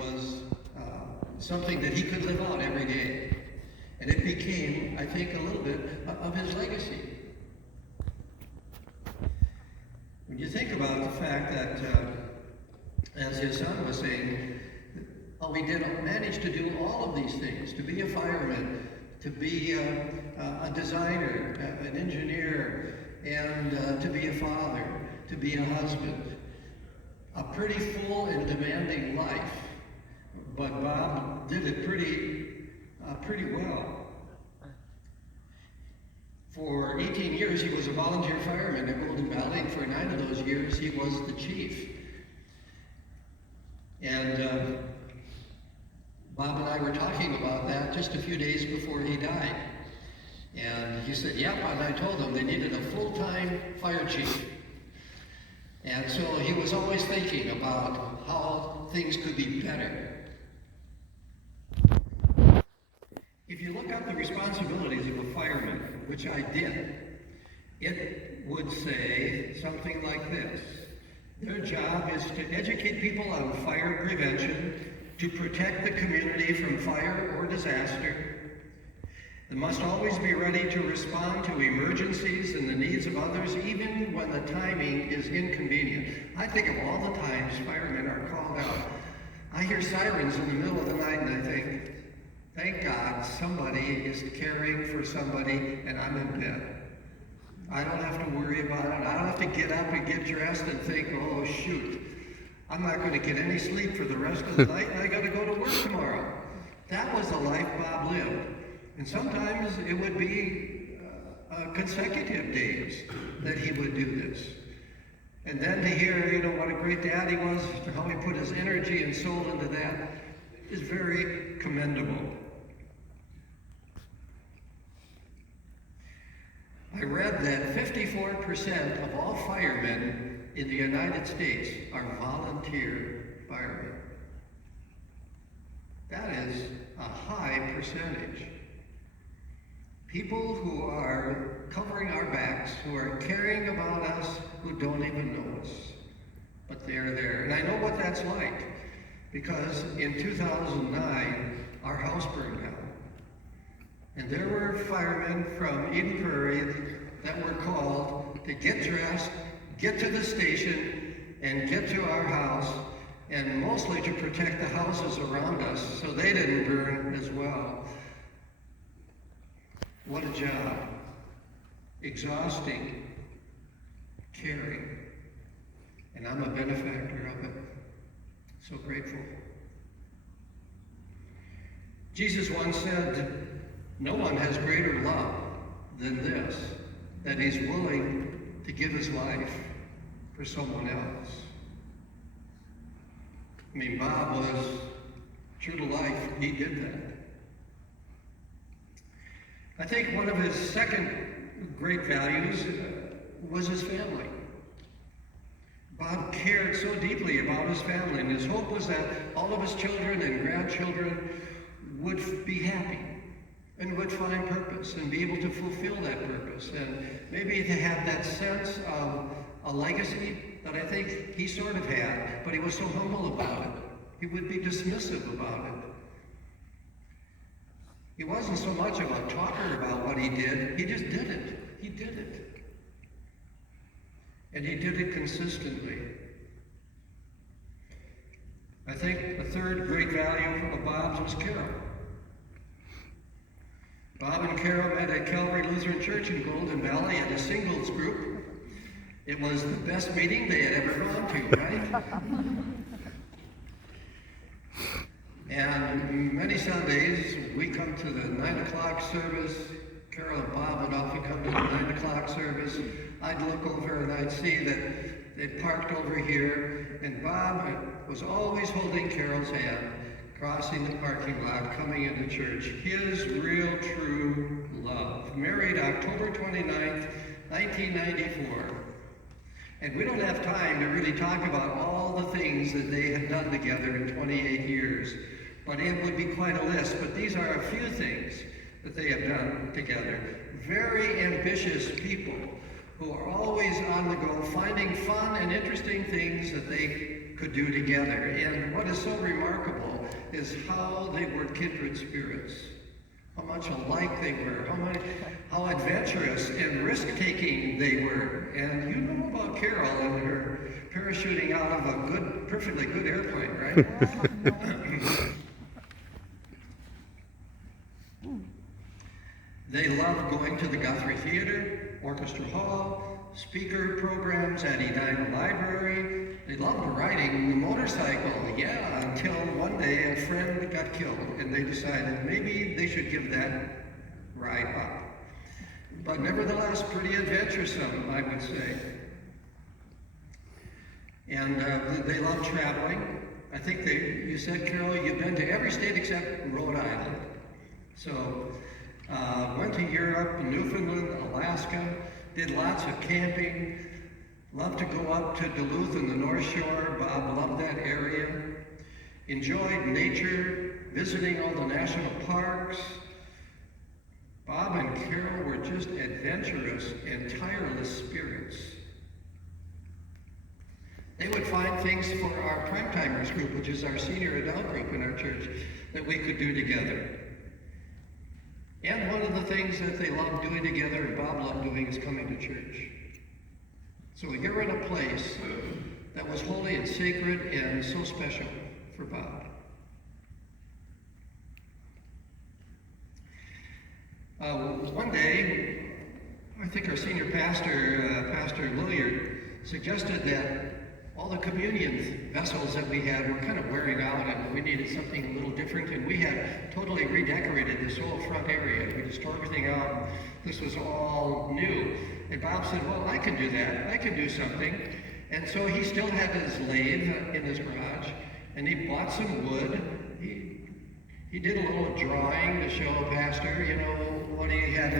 was something that he could live out every day. And it became, I think, a little bit of his legacy. When you think about the fact that, as his son was saying, he did manage to do all of these things, to be a fireman, to be a designer, an engineer, and to be a father, to be a husband. A pretty full and demanding life, but Bob did it pretty well. For 18 years, he was a volunteer fireman in Golden Valley, and for 9 of those years, he was the chief. And Bob and I were talking about that just a few days before he died. And he said, yep, and I told him they needed a full-time fire chief. And so he was always thinking about how things could be better. If you look up the responsibilities of a fireman, which I did, it would say something like this. Their job is to educate people on fire prevention, to protect the community from fire or disaster. They must always be ready to respond to emergencies and the needs of others, even when the timing is inconvenient. I think of all the times firemen are called out. I hear sirens in the middle of the night and I think, thank God somebody is caring for somebody and I'm in bed. I don't have to worry about it. I don't have to get up and get dressed and think, oh shoot, I'm not going to get any sleep for the rest of the night and I got to go to work tomorrow. That was the life Bob lived. And sometimes it would be consecutive days that he would do this. And then to hear, what a great dad he was, how he put his energy and soul into that is very commendable. I read that 54% of all firemen in the United States are volunteer firemen. That is a high percentage. People who are covering our backs, who are caring about us, who don't even know us, but they're there. And I know what that's like, because in 2009, our house burned down. And there were firemen from Eden Prairie that were called to get dressed, get to the station, and get to our house, and mostly to protect the houses around us so they didn't burn as well. What a job. Exhausting, caring, and I'm a benefactor of it. So grateful. Jesus once said, no one has greater love than this, that he's willing to give his life for someone else. I mean, Bob was true to life. He did that. I think one of his second great values was his family. Bob cared so deeply about his family, and his hope was that all of his children and grandchildren would be happy and would find purpose and be able to fulfill that purpose, and maybe to have that sense of a legacy that I think he sort of had, but he was so humble about it. He would be dismissive about it. He wasn't so much of a talker about what he did, he just did it. He did it. And he did it consistently. I think the third great value of Bob's was Carol. Bob and Carol met at Calvary Lutheran Church in Golden Valley at a singles group. It was the best meeting they had ever gone to, right? And many Sundays, we come to the 9 o'clock service. Carol and Bob would often come to the 9 o'clock service. I'd look over and I'd see that they'd parked over here, and Bob was always holding Carol's hand, crossing the parking lot, coming into church. His real, true love. Married October 29th, 1994. And we don't have time to really talk about all the things that they had done together in 28 years. But it would be quite a list. But these are a few things that they have done together. Very ambitious people who are always on the go, finding fun and interesting things that they could do together. And what is so remarkable is how they were kindred spirits. How much alike they were, how adventurous and risk-taking they were. And you know about Carol and her parachuting out of a perfectly good airplane, right? They loved going to the Guthrie Theater, Orchestra Hall, speaker programs at Edina Library. They loved riding the motorcycle, until one day a friend got killed and they decided maybe they should give that ride up. But nevertheless, pretty adventuresome, I would say. And they loved traveling. I think you said, Carol, you've been to every state except Rhode Island. So, went to Europe, Newfoundland, Alaska, did lots of camping, loved to go up to Duluth and the North Shore. Bob loved that area. Enjoyed nature, visiting all the national parks. Bob and Carol were just adventurous and tireless spirits. They would find things for our Primetimers group, which is our senior adult group in our church, that we could do together. And one of the things that they loved doing together, and Bob loved doing, is coming to church. So you're in a place that was holy and sacred and so special for Bob. One day, I think our senior pastor, Pastor Lilliard, suggested that all the communion vessels that we had were kind of wearing out and we needed something a little different, and we had totally redecorated this whole front area. We just tore everything out. This was all new. And Bob said, well, I can do that. I can do something. And so he still had his lathe in his garage, and he bought some wood. He did a little drawing to show Pastor, what he had